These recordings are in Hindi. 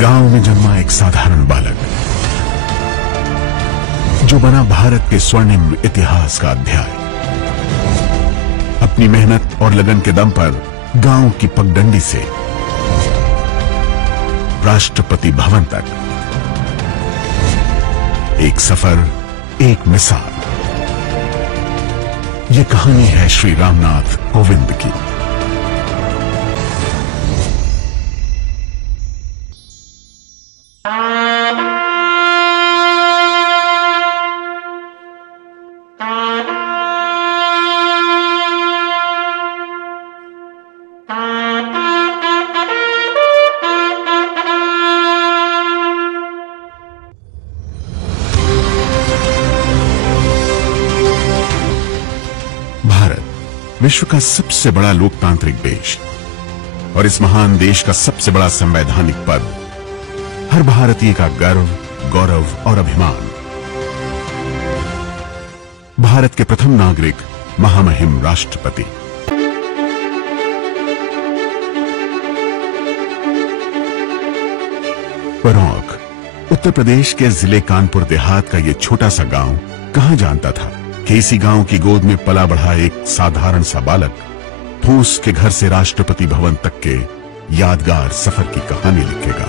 गांव में जन्मा एक साधारण बालक जो बना भारत के स्वर्णिम इतिहास का अध्याय। अपनी मेहनत और लगन के दम पर गांव की पगडंडी से राष्ट्रपति भवन तक एक सफर, एक मिसाल। यह कहानी है श्री रामनाथ कोविंद की। भारत विश्व का सबसे बड़ा लोकतांत्रिक देश और इस महान देश का सबसे बड़ा संवैधानिक पद हर भारतीय का गर्व, गौरव और अभिमान। भारत के प्रथम नागरिक, महामहिम राष्ट्रपति। परौख उत्तर प्रदेश के जिले कानपुर देहात का यह छोटा सा गांव कहां जानता था कि इसी गांव की गोद में पला बढ़ा एक साधारण सा बालक फूस के घर से राष्ट्रपति भवन तक के यादगार सफर की कहानी लिखेगा।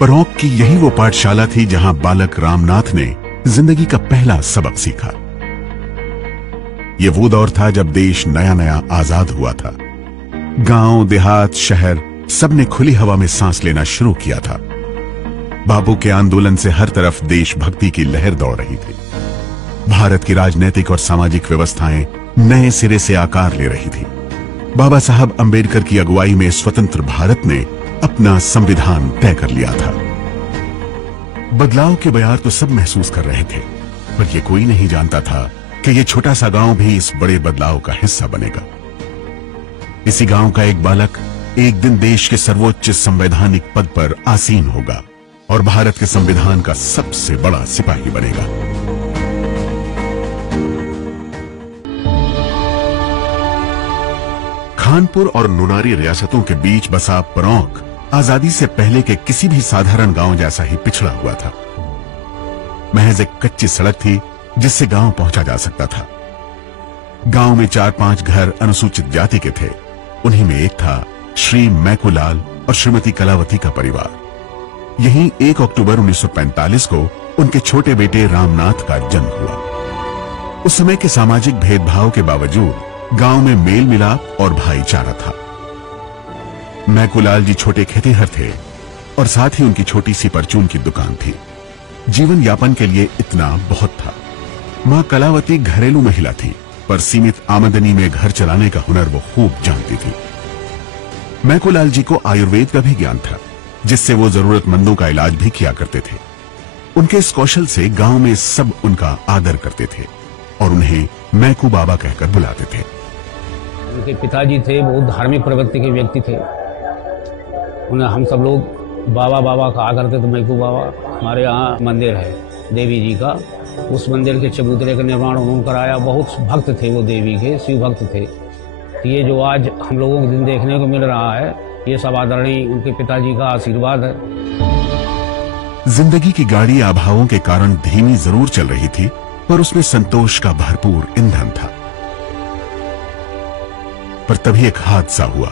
परौख की यही वो पाठशाला थी जहां बालक रामनाथ ने जिंदगी का पहला सबक सीखा। यह वो दौर था जब देश नया नया आजाद हुआ था। गांव, देहात, शहर सबने खुली हवा में सांस लेना शुरू किया था। बापू के आंदोलन से हर तरफ देशभक्ति की लहर दौड़ रही थी। भारत की राजनीतिक और सामाजिक व्यवस्थाएं नए सिरे से आकार ले रही थी। बाबा साहब अंबेडकर की अगुवाई में स्वतंत्र भारत ने अपना संविधान तय कर लिया था। बदलाव के बयार तो सब महसूस कर रहे थे, पर यह कोई नहीं जानता था कि यह छोटा सा गांव भी इस बड़े बदलाव का हिस्सा बनेगा। इसी गांव का एक बालक एक दिन देश के सर्वोच्च संवैधानिक पद पर आसीन होगा और भारत के संविधान का सबसे बड़ा सिपाही बनेगा। खानपुर और नुनारी रियासतों के बीच बसा परौख आजादी से पहले के किसी भी साधारण गांव जैसा ही पिछड़ा हुआ था। महज एक कच्ची सड़क थी जिससे गांव पहुंचा जा सकता था। गांव में 4-5 घर अनुसूचित जाति के थे। उन्हीं में एक था श्री मैकूलाल और श्रीमती कलावती का परिवार। यहीं 1 अक्टूबर 1945 को उनके छोटे बेटे रामनाथ का जन्म हुआ। उस समय के सामाजिक भेदभाव के बावजूद गांव में मेल मिलाप और भाईचारा था। मैकूलाल जी छोटे खेतीहर थे और साथ ही उनकी छोटी सी परचून की दुकान थी। जीवन यापन के लिए इतना बहुत था। मां कलावती घरेलू महिला थी, पर सीमित आमदनी में घर चलाने का हुनर वो खूब जानती थी। मैकूलाल जी को आयुर्वेद का भी ज्ञान था, जिससे वो जरूरतमंदों का इलाज भी किया करते थे। उनके इस कौशल से गांव में सब उनका आदर करते थे और उन्हें मैकू बाबा कहकर बुलाते थे। उनके पिताजी थे, बहुत धार्मिक प्रवृत्ति के व्यक्ति थे। उन्हें हम सब लोग बाबा बाबा कहा करते थे। मैकू बाबा, हमारे यहाँ मंदिर है देवी जी का, उस मंदिर के चबूतरे का निर्माण उन्होंने कराया। बहुत भक्त थे वो, देवी के शिव भक्त थे। ये जो आज हम लोगों को दिन देखने को मिल रहा है, ये सब आदरणीय उनके पिताजी का आशीर्वाद है। जिंदगी की गाड़ी अभावों के कारण धीमी जरूर चल रही थी, पर उसमें संतोष का भरपूर ईंधन था। पर तभी एक हादसा हुआ।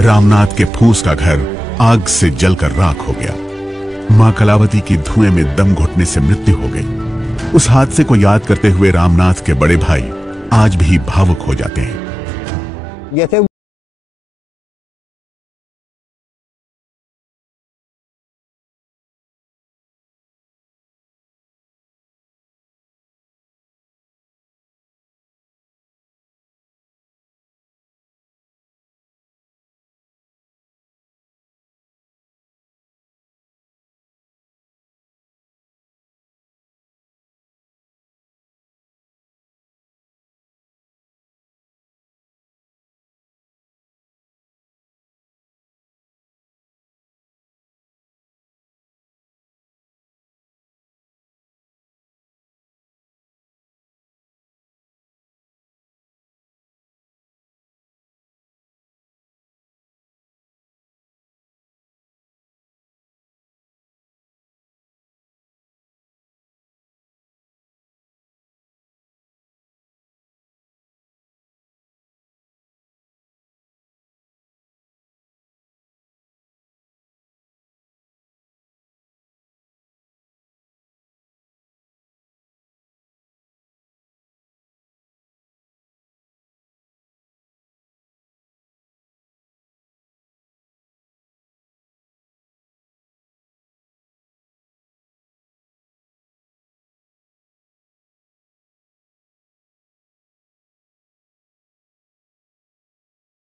रामनाथ के फूस का घर आग से जलकर राख हो गया। मां कलावती की धुएं में दम घुटने से मृत्यु हो गई। उस हादसे को याद करते हुए रामनाथ के बड़े भाई आज भी भावुक हो जाते हैं।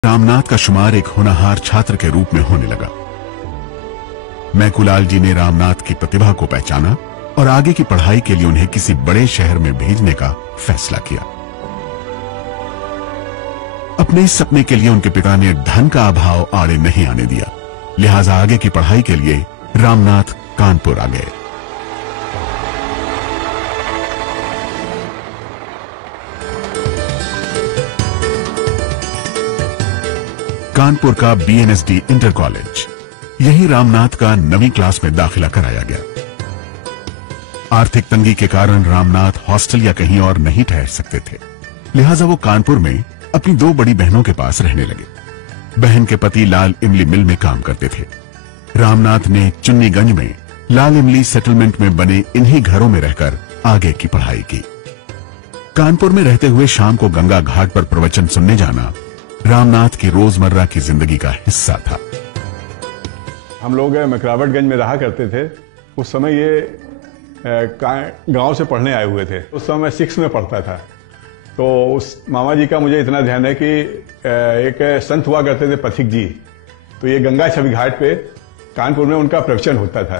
रामनाथ का शुमार एक होनहार छात्र के रूप में होने लगा। मैकूलाल जी ने रामनाथ की प्रतिभा को पहचाना और आगे की पढ़ाई के लिए उन्हें किसी बड़े शहर में भेजने का फैसला किया। अपने इस सपने के लिए उनके पिता ने धन का अभाव आड़े नहीं आने दिया, लिहाजा आगे की पढ़ाई के लिए रामनाथ कानपुर आ गए। कानपुर का BNSD इंटर कॉलेज, यही रामनाथ का 9वीं क्लास में दाखिला कराया गया। आर्थिक तंगी के कारण रामनाथ हॉस्टल या कहीं और नहीं ठहर सकते थे, लिहाजा वो कानपुर में अपनी 2 बड़ी बहनों के पास रहने लगे। बहन के पति लाल इमली मिल में काम करते थे। रामनाथ ने चुन्नीगंज में लाल इमली सेटलमेंट में बने इन्हीं घरों में रहकर आगे की पढ़ाई की। कानपुर में रहते हुए शाम को गंगा घाट पर प्रवचन सुनने जाना रामनाथ की रोजमर्रा की जिंदगी का हिस्सा था। हम लोग मकरावटगंज में रहा करते थे। उस समय ये गांव से पढ़ने आए हुए थे। उस समय 6 में पढ़ता था। तो उस मामा जी का मुझे इतना ध्यान है कि एक संत हुआ करते थे पथिक जी। तो ये गंगा छवि घाट पे कानपुर में उनका प्रवचन होता था।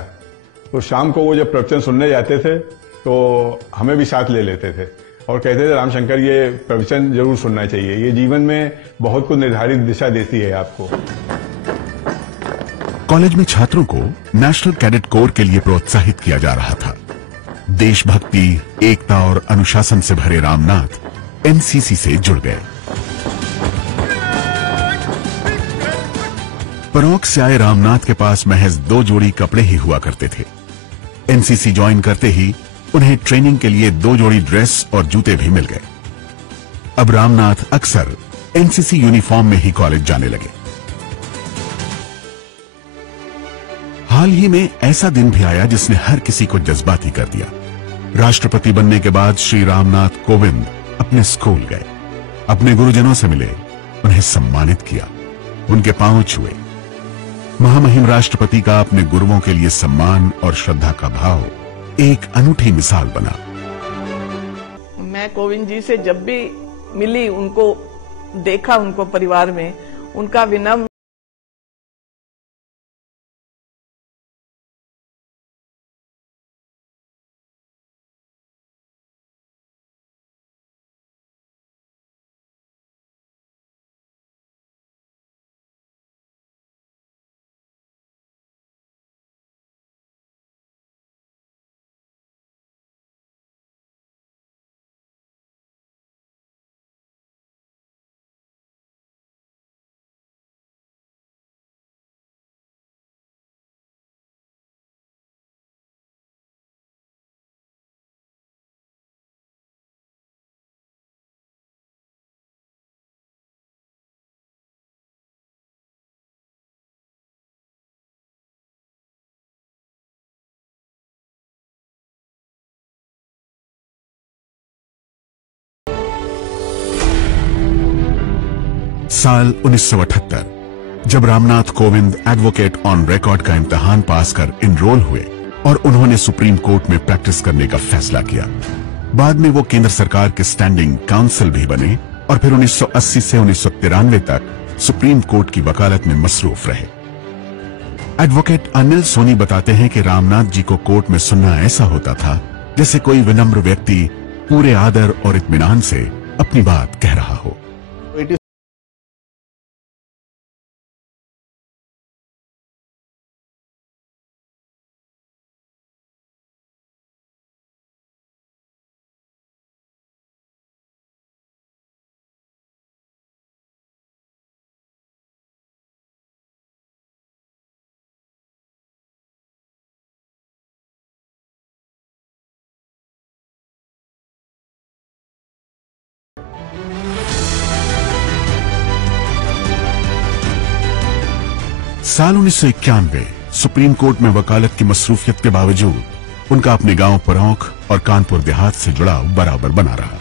तो शाम को वो जब प्रवचन सुनने जाते थे तो हमें भी साथ ले लेते थे और कहते थे रामशंकर ये प्रवचन जरूर सुनना चाहिए, ये जीवन में बहुत कुछ निर्धारित दिशा देती है आपको। कॉलेज में छात्रों को नेशनल कैडेट कोर के लिए प्रोत्साहित किया जा रहा था। देशभक्ति, एकता और अनुशासन से भरे रामनाथ NCC से जुड़ गए। परौख से आए रामनाथ के पास महज 2 जोड़ी कपड़े ही हुआ करते थे। NCC ज्वाइन करते ही उन्हें ट्रेनिंग के लिए 2 जोड़ी ड्रेस और जूते भी मिल गए। अब रामनाथ अक्सर NCC यूनिफॉर्म में ही कॉलेज जाने लगे। हाल ही में ऐसा दिन भी आया जिसने हर किसी को जज्बाती कर दिया। राष्ट्रपति बनने के बाद श्री रामनाथ कोविंद अपने स्कूल गए, अपने गुरुजनों से मिले, उन्हें सम्मानित किया, उनके पांव छुए। महामहिम राष्ट्रपति का अपने गुरुओं के लिए सम्मान और श्रद्धा का भाव एक अनूठी मिसाल बना। मैं कोविंद जी से जब भी मिली, उनको देखा, उनको परिवार में, उनका विनम्र साल 1978 जब Ramnath Kovind advocate on record का इम्तिहान पास कर इनरोल हुए और उन्होंने सुप्रीम कोर्ट में प्रैक्टिस करने का फैसला किया। बाद में वो केंद्र सरकार के स्टैंडिंग काउंसिल भी बने और फिर 1980 से 1993 तक सुप्रीम कोर्ट की वकालत में मसरूफ रहे। एडवोकेट अनिल सोनी बताते हैं कि रामनाथ जी को कोर्ट में सुनना ऐसा होता था जैसे कोई विनम्र व्यक्ति पूरे आदर और इत्मीनान से अपनी बात कह रहा हो। साल 1991 सुप्रीम कोर्ट में वकालत की मसरूफियत के बावजूद उनका अपने गांव परौख और कानपुर देहात से जुड़ाव बराबर बना रहा।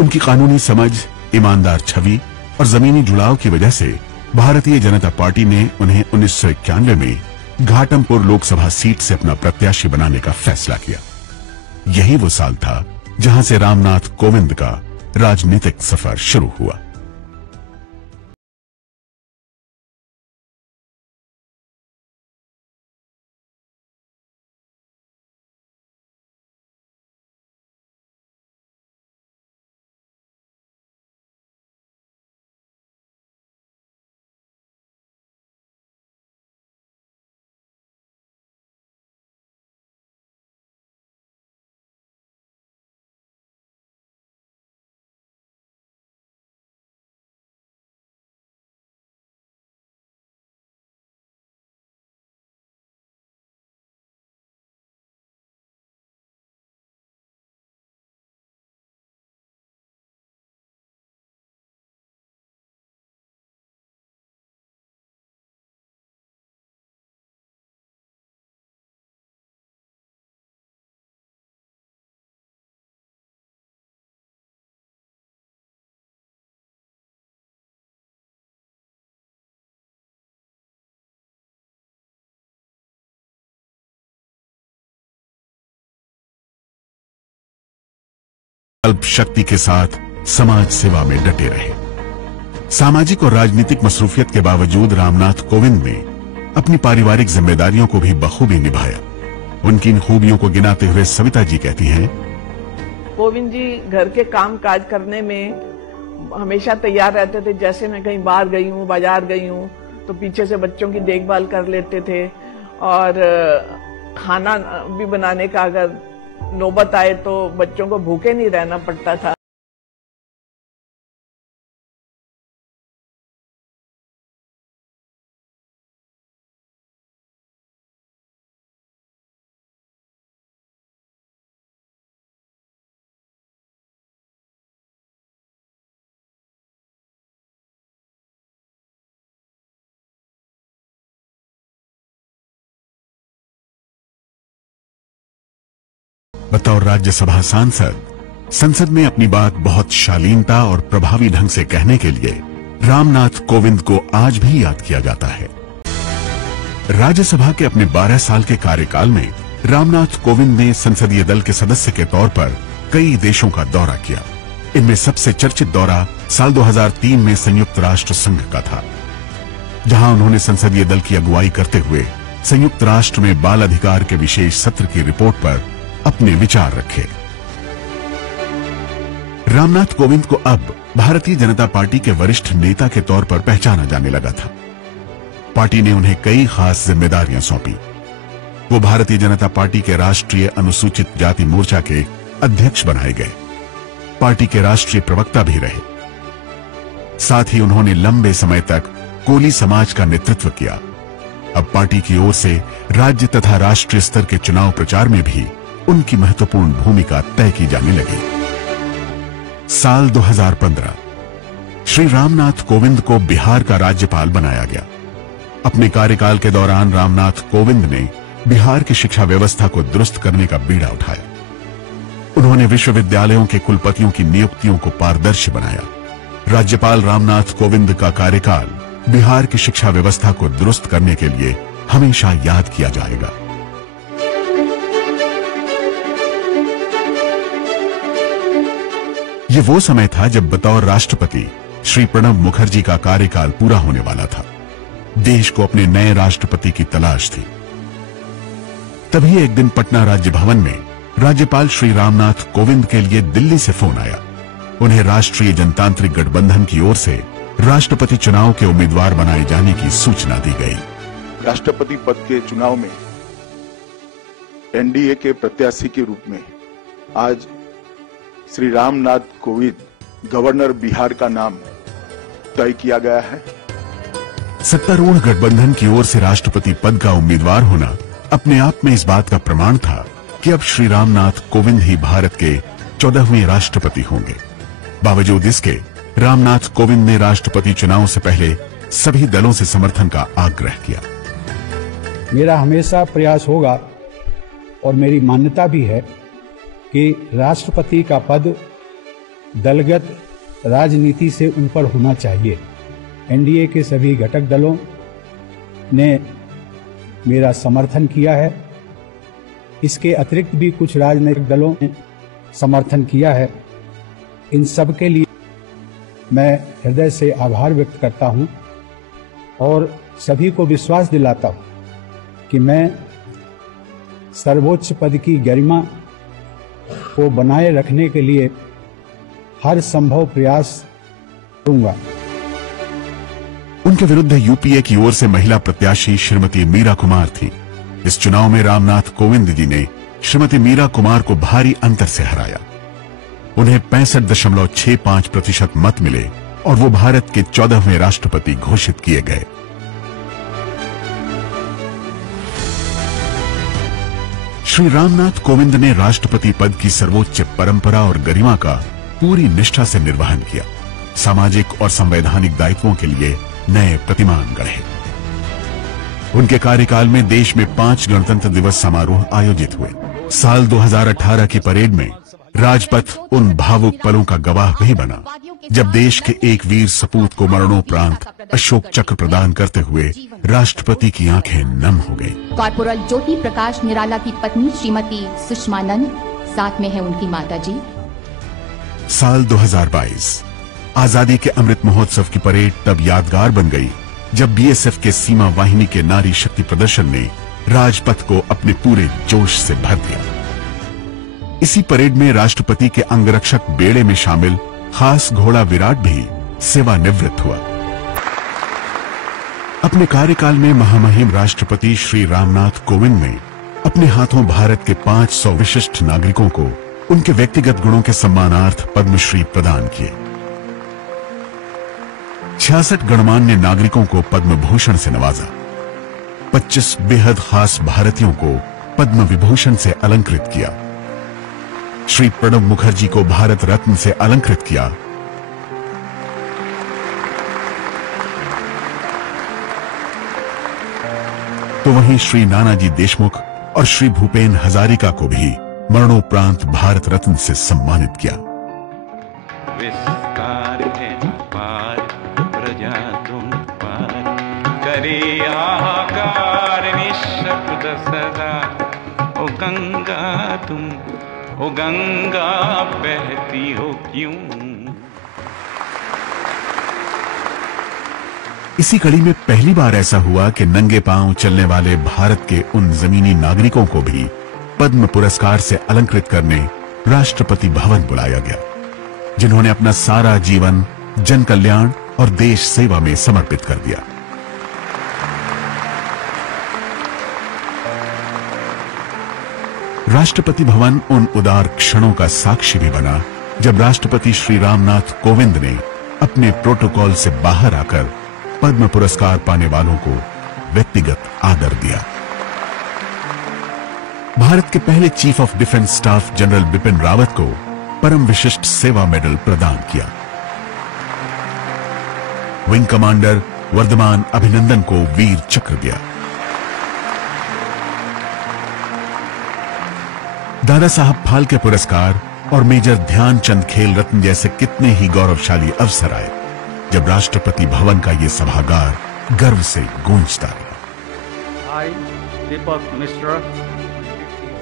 उनकी कानूनी समझ, ईमानदार छवि और जमीनी जुड़ाव की वजह से भारतीय जनता पार्टी ने उन्हें 1991 में घाटमपुर लोकसभा सीट से अपना प्रत्याशी बनाने का फैसला किया। यही वो साल था जहां से रामनाथ कोविंद का राजनीतिक सफर शुरू हुआ। संकल्प शक्ति के साथ समाज सेवा में डटे रहे। सामाजिक और राजनीतिक मसरूफियत के बावजूद रामनाथ कोविंद ने अपनी पारिवारिक जिम्मेदारियों को भी बखूबी निभाया। उनकी इन खूबियों को गिनाते हुए सविता जी कहती हैं, कोविंद जी घर के काम काज करने में हमेशा तैयार रहते थे। जैसे मैं कहीं बाहर गई हूँ, बाजार गई हूँ, तो पीछे से बच्चों की देखभाल कर लेते थे और खाना भी बनाने का अगर नौबत आए तो बच्चों को भूखे नहीं रहना पड़ता था। बतौर राज्यसभा सांसद संसद में अपनी बात बहुत शालीनता और प्रभावी ढंग से कहने के लिए रामनाथ कोविंद को आज भी याद किया जाता है। राज्यसभा के अपने 12 साल के कार्यकाल में रामनाथ कोविंद ने संसदीय दल के सदस्य के तौर पर कई देशों का दौरा किया। इनमें सबसे चर्चित दौरा साल 2003 में संयुक्त राष्ट्र संघ का था, जहां उन्होंने संसदीय दल की अगुवाई करते हुए संयुक्त राष्ट्र में बाल अधिकार के विशेष सत्र की रिपोर्ट पर अपने विचार रखे। रामनाथ कोविंद को अब भारतीय जनता पार्टी के वरिष्ठ नेता के तौर पर पहचाना जाने लगा था। पार्टी ने उन्हें कई खास जिम्मेदारियां सौंपी। वो भारतीय जनता पार्टी के राष्ट्रीय अनुसूचित जाति मोर्चा के अध्यक्ष बनाए गए। पार्टी के राष्ट्रीय प्रवक्ता भी रहे। साथ ही उन्होंने लंबे समय तक कोली समाज का नेतृत्व किया। अब पार्टी की ओर से राज्य तथा राष्ट्रीय स्तर के चुनाव प्रचार में भी उनकी महत्वपूर्ण भूमिका तय की जाने लगी। साल 2015 श्री रामनाथ कोविंद को बिहार का राज्यपाल बनाया गया। अपने कार्यकाल के दौरान रामनाथ कोविंद ने बिहार की शिक्षा व्यवस्था को दुरुस्त करने का बीड़ा उठाया। उन्होंने विश्वविद्यालयों के कुलपतियों की नियुक्तियों को पारदर्शी बनाया। राज्यपाल रामनाथ कोविंद का कार्यकाल बिहार की शिक्षा व्यवस्था को दुरुस्त करने के लिए हमेशा याद किया जाएगा। ये वो समय था जब बतौर राष्ट्रपति श्री प्रणब मुखर्जी का कार्यकाल पूरा होने वाला था। देश को अपने नए राष्ट्रपति की तलाश थी। तभी एक दिन पटना राज्य भवन में राज्यपाल श्री रामनाथ कोविंद के लिए दिल्ली से फोन आया। उन्हें राष्ट्रीय जनतांत्रिक गठबंधन की ओर से राष्ट्रपति चुनाव के उम्मीदवार बनाए जाने की सूचना दी गई। राष्ट्रपति पद के चुनाव में एनडीए के प्रत्याशी के रूप में आज श्री रामनाथ कोविंद गवर्नर बिहार का नाम तय किया गया है। सत्तारूढ़ गठबंधन की ओर से राष्ट्रपति पद का उम्मीदवार होना अपने आप में इस बात का प्रमाण था कि अब श्री रामनाथ कोविंद ही भारत के 14वें राष्ट्रपति होंगे। बावजूद इसके रामनाथ कोविंद ने राष्ट्रपति चुनाव से पहले सभी दलों से समर्थन का आग्रह किया। मेरा हमेशा प्रयास होगा और मेरी मान्यता भी है कि राष्ट्रपति का पद दलगत राजनीति से ऊपर होना चाहिए। एनडीए के सभी घटक दलों ने मेरा समर्थन किया है। इसके अतिरिक्त भी कुछ राजनीतिक दलों ने समर्थन किया है। इन सब के लिए मैं हृदय से आभार व्यक्त करता हूं और सभी को विश्वास दिलाता हूं कि मैं सर्वोच्च पद की गरिमा को बनाए रखने के लिए हर संभव प्रयास करूंगा। उनके विरुद्ध यूपीए की ओर से महिला प्रत्याशी श्रीमती मीरा कुमार थी। इस चुनाव में रामनाथ कोविंद जी ने श्रीमती मीरा कुमार को भारी अंतर से हराया। उन्हें 65.65% मत मिले और वो भारत के 14वें राष्ट्रपति घोषित किए गए। श्री रामनाथ कोविंद ने राष्ट्रपति पद की सर्वोच्च परंपरा और गरिमा का पूरी निष्ठा से निर्वहन किया। सामाजिक और संवैधानिक दायित्वों के लिए नए प्रतिमान गढ़े। उनके कार्यकाल में देश में 5 गणतंत्र दिवस समारोह आयोजित हुए। साल 2018 की परेड में राजपथ उन भावुक पलों का गवाह भी बना जब देश के एक वीर सपूत को मरणोपरांत अशोक चक्र प्रदान करते हुए राष्ट्रपति की आंखें नम हो गई। कॉर्पोरल ज्योति प्रकाश निराला की पत्नी श्रीमती सुषमा नंद, साथ में है उनकी माताजी। साल 2022 आजादी के अमृत महोत्सव की परेड तब यादगार बन गई जब बीएसएफ के सीमा वाहिनी के नारी शक्ति प्रदर्शन ने राजपथ को अपने पूरे जोश से भर दिया। इसी परेड में राष्ट्रपति के अंगरक्षक बेड़े में शामिल खास घोड़ा विराट भी सेवानिवृत्त हुआ। अपने कार्यकाल में महामहिम राष्ट्रपति श्री रामनाथ कोविंद ने अपने हाथों भारत के 500 विशिष्ट नागरिकों को उनके व्यक्तिगत गुणों के सम्मानार्थ पद्मश्री प्रदान किए। 66 गणमान्य नागरिकों को पद्म भूषण से नवाजा। 25 बेहद खास भारतीयों को पद्म विभूषण से अलंकृत किया। श्री प्रणब मुखर्जी को भारत रत्न से अलंकृत किया। तो वहीं श्री नानाजी देशमुख और श्री भूपेन हजारिका को भी मरणोपरांत भारत रत्न से सम्मानित किया। विस्तार है पार प्रजा तुम पार करे आकार निशब्द सदा। ओ गंगा बहती हो क्यों। इसी कड़ी में पहली बार ऐसा हुआ कि नंगे पांव चलने वाले भारत के उन जमीनी नागरिकों को भी पद्म पुरस्कार से अलंकृत करने राष्ट्रपति भवन बुलाया गया, जिन्होंने अपना सारा जीवन जन कल्याण और देश सेवा में समर्पित कर दिया। राष्ट्रपति भवन उन उदार क्षणों का साक्षी भी बना जब राष्ट्रपति श्री रामनाथ कोविंद ने अपने प्रोटोकॉल से बाहर आकर पद्म पुरस्कार पाने वालों को व्यक्तिगत आदर दिया। भारत के पहले chief of defence staff general Bipin Rawat को परम विशिष्ट सेवा मेडल प्रदान किया। विंग कमांडर वर्धमान अभिनंदन को वीर चक्र दिया। दादा साहब फाल्के पुरस्कार और मेजर ध्यानचंद खेल रत्न जैसे कितने ही गौरवशाली अवसर आए जब राष्ट्रपति भवन का ये सभागार गर्व से गूंजता रहा। दीपक मिश्रा।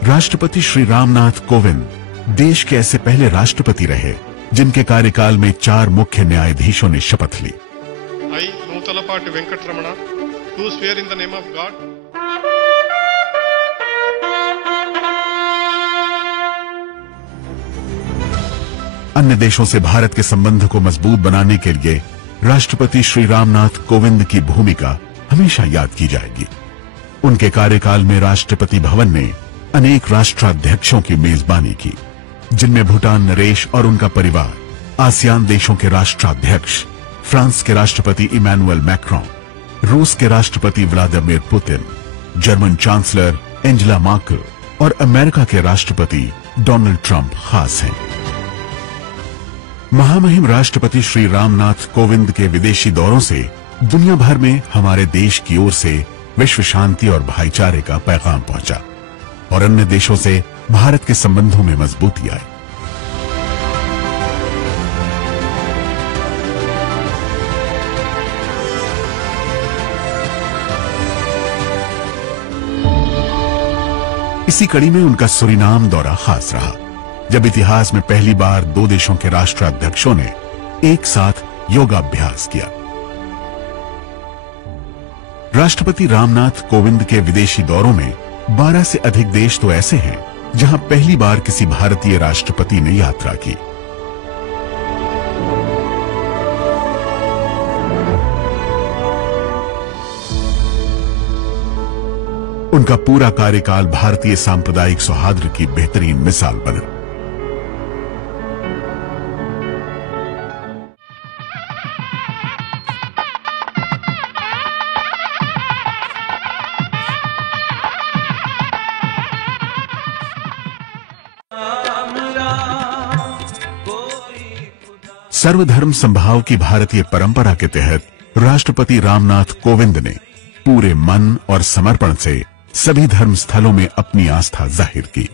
राष्ट्रपति श्री रामनाथ कोविंद देश के ऐसे पहले राष्ट्रपति रहे जिनके कार्यकाल में 4 मुख्य न्यायाधीशों ने शपथ ली। I, Nutalapati Venkatramana, do swear in the name of God. अन्य देशों से भारत के संबंध को मजबूत बनाने के लिए राष्ट्रपति श्री रामनाथ कोविंद की भूमिका हमेशा याद की जाएगी। उनके कार्यकाल में राष्ट्रपति भवन ने अनेक राष्ट्राध्यक्षों की मेजबानी की, जिनमें भूटान नरेश और उनका परिवार, आसियान देशों के राष्ट्राध्यक्ष, फ्रांस के राष्ट्रपति इमैनुअल मैक्रोन, रूस के राष्ट्रपति Vladimir Putin, German chancellor Angela Merkel और अमेरिका के राष्ट्रपति डोनाल्ड ट्रंप खास हैं। महामहिम राष्ट्रपति श्री रामनाथ कोविंद के विदेशी दौरों से दुनिया भर में हमारे देश की ओर से विश्व शांति और भाईचारे का पैगाम पहुंचा और अन्य देशों से भारत के संबंधों में मजबूती आई। इसी कड़ी में उनका सूरीनाम दौरा खास रहा, जब इतिहास में पहली बार 2 देशों के राष्ट्राध्यक्षों ने एक साथ योगाभ्यास किया। राष्ट्रपति रामनाथ कोविंद के विदेशी दौरों में 12 से अधिक देश तो ऐसे हैं जहां पहली बार किसी भारतीय राष्ट्रपति ने यात्रा की। उनका पूरा कार्यकाल भारतीय सांप्रदायिक सौहार्द की बेहतरीन मिसाल बना। सर्वधर्म संभाव की भारतीय परंपरा के तहत राष्ट्रपति रामनाथ कोविंद ने पूरे मन और समर्पण से सभी धर्म स्थलों में अपनी आस्था जाहिर की।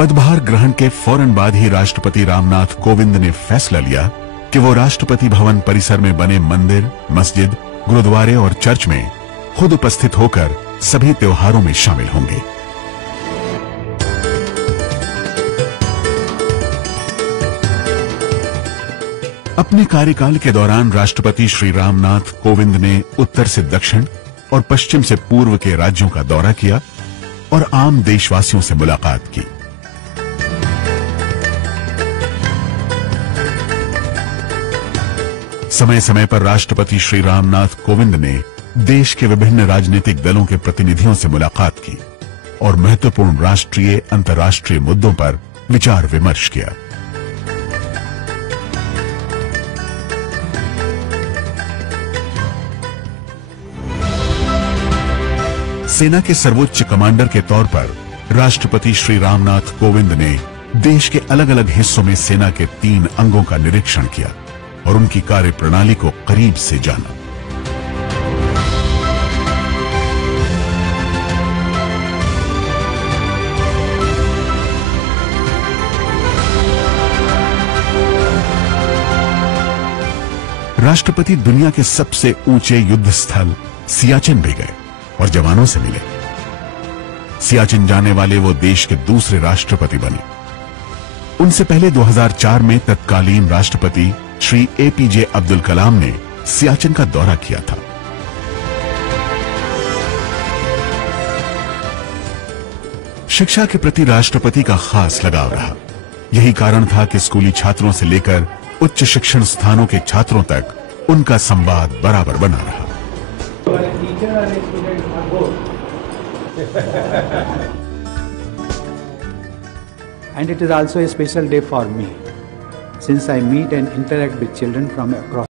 पदभार ग्रहण के फौरन बाद ही राष्ट्रपति रामनाथ कोविंद ने फैसला लिया कि वो राष्ट्रपति भवन परिसर में बने मंदिर, मस्जिद, गुरुद्वारे और चर्च में खुद उपस्थित होकर सभी त्योहारों में शामिल होंगे। अपने कार्यकाल के दौरान राष्ट्रपति श्री रामनाथ कोविंद ने उत्तर से दक्षिण और पश्चिम से पूर्व के राज्यों का दौरा किया और आम देशवासियों से मुलाकात की। समय समय पर राष्ट्रपति श्री रामनाथ कोविंद ने देश के विभिन्न राजनीतिक दलों के प्रतिनिधियों से मुलाकात की और महत्वपूर्ण राष्ट्रीय, अंतर्राष्ट्रीय मुद्दों पर विचार विमर्श किया। सेना के सर्वोच्च कमांडर के तौर पर राष्ट्रपति श्री रामनाथ कोविंद ने देश के अलग अलग हिस्सों में सेना के 3 अंगों का निरीक्षण किया और उनकी कार्यप्रणाली को करीब से जाना। राष्ट्रपति दुनिया के सबसे ऊंचे युद्ध स्थल सियाचिन भी गए और जवानों से मिले। सियाचिन जाने वाले वो देश के दूसरे राष्ट्रपति बने। उनसे पहले 2004 में तत्कालीन राष्ट्रपति श्री एपीजे अब्दुल कलाम ने सियाचिन का दौरा किया था। शिक्षा के प्रति राष्ट्रपति का खास लगाव रहा। यही कारण था कि स्कूली छात्रों से लेकर उच्च शिक्षण स्थानों के छात्रों तक उनका संवाद बराबर बना रहा। And it is also a special day for me, since I meet and interact with children from across.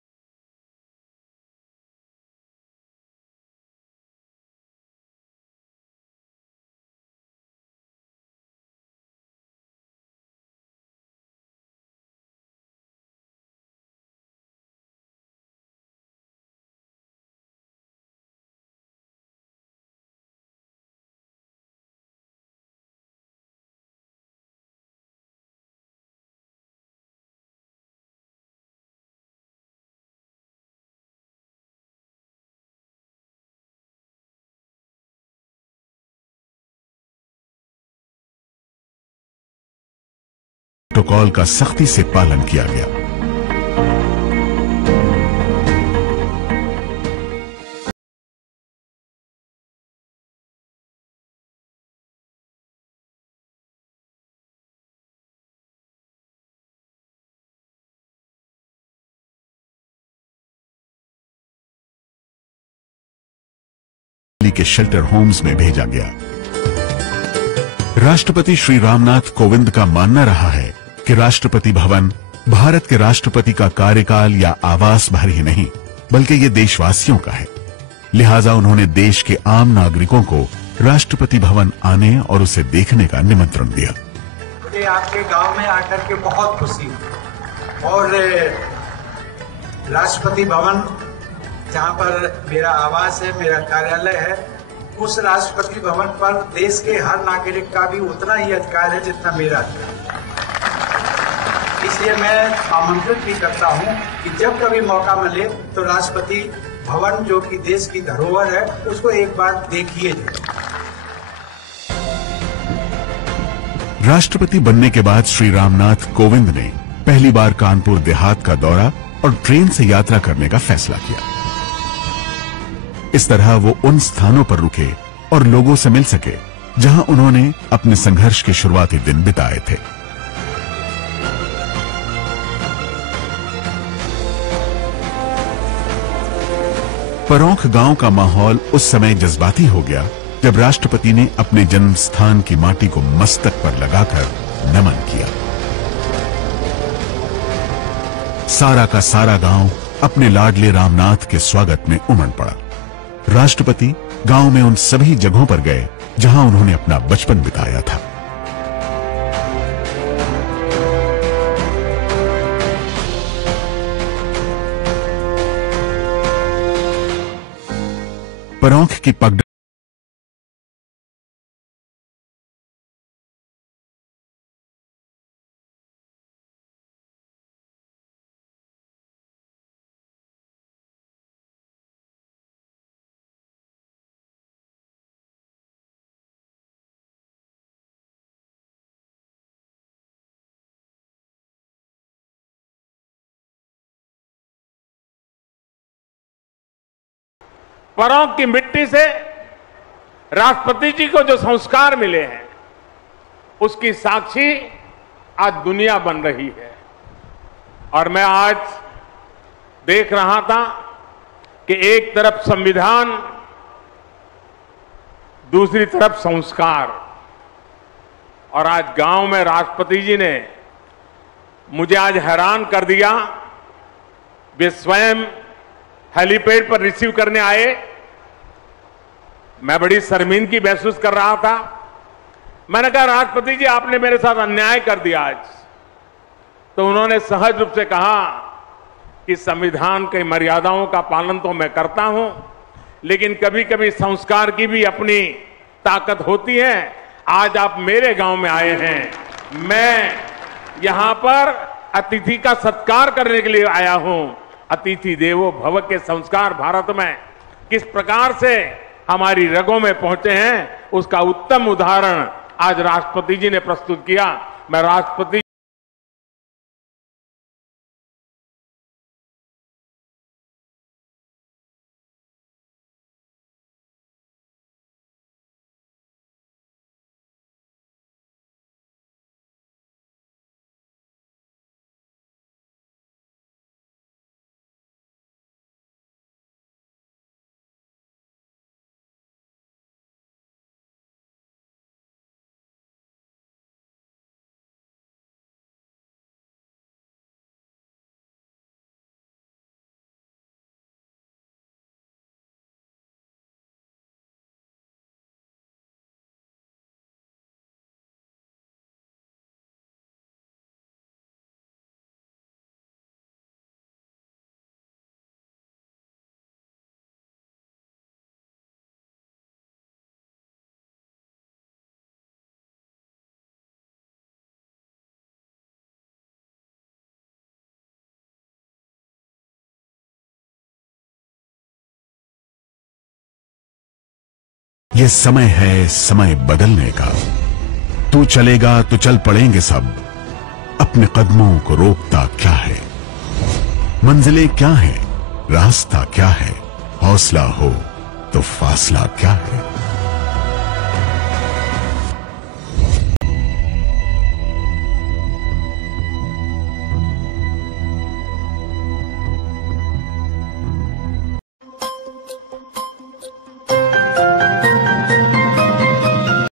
Protocol का सख्ती से पालन किया गया। के शेल्टर होम्स में भेजा गया। राष्ट्रपति श्री रामनाथ कोविंद का मानना रहा है कि राष्ट्रपति भवन भारत के राष्ट्रपति का कार्यकाल या आवास भर ही नहीं, बल्कि ये देशवासियों का है। लिहाजा उन्होंने देश के आम नागरिकों को राष्ट्रपति भवन आने और उसे देखने का निमंत्रण दिया। मुझे आपके गांव में आकर के बहुत खुशी हुई और राष्ट्रपति भवन जहां पर मेरा आवास है, मेरा कार्यालय है, उस राष्ट्रपति भवन पर देश के हर नागरिक का भी उतना ही अधिकार है जितना मेरा है। इसलिए मैं आमंत्रित भी करता हूं कि जब कभी मौका मिले तो राष्ट्रपति भवन जो कि देश की धरोहर है उसको एक बार देखिए। राष्ट्रपति बनने के बाद श्री रामनाथ कोविंद ने पहली बार कानपुर देहात का दौरा और ट्रेन से यात्रा करने का फैसला किया। इस तरह वो उन स्थानों पर रुके और लोगों से मिल सके जहां उन्होंने अपने संघर्ष के शुरुआती दिन बिताए थे। परौंख गांव का माहौल उस समय जज्बाती हो गया जब राष्ट्रपति ने अपने जन्म स्थान की माटी को मस्तक पर लगाकर नमन किया। सारा का सारा गांव अपने लाडले रामनाथ के स्वागत में उमड़ पड़ा। राष्ट्रपति गांव में उन सभी जगहों पर गए जहां उन्होंने अपना बचपन बिताया था। परौंख की पगड परों की मिट्टी से राष्ट्रपति जी को जो संस्कार मिले हैं उसकी साक्षी आज दुनिया बन रही है। और मैं आज देख रहा था कि एक तरफ संविधान, दूसरी तरफ संस्कार, और आज गांव में राष्ट्रपति जी ने मुझे आज हैरान कर दिया। वे स्वयं हेलीपैड पर रिसीव करने आए। मैं बड़ी शर्मिंदगी महसूस कर रहा था। मैंने कहा, राष्ट्रपति जी आपने मेरे साथ अन्याय कर दिया आज। तो उन्होंने सहज रूप से कहा कि संविधान की मर्यादाओं का पालन तो मैं करता हूं, लेकिन कभी कभी संस्कार की भी अपनी ताकत होती है। आज आप मेरे गांव में आए हैं, मैं यहां पर अतिथि का सत्कार करने के लिए आया हूं। अतिथि देवो भव के संस्कार भारत में किस प्रकार से हमारी रगों में पहुंचे हैं, उसका उत्तम उदाहरण आज राष्ट्रपति जी ने प्रस्तुत किया। मैं राष्ट्रपति ये समय है समय बदलने का। तू चलेगा तो चल पड़ेंगे सब, अपने कदमों को रोकता क्या है। मंजिलें क्या है, रास्ता क्या है, हौसला हो तो फासला क्या है।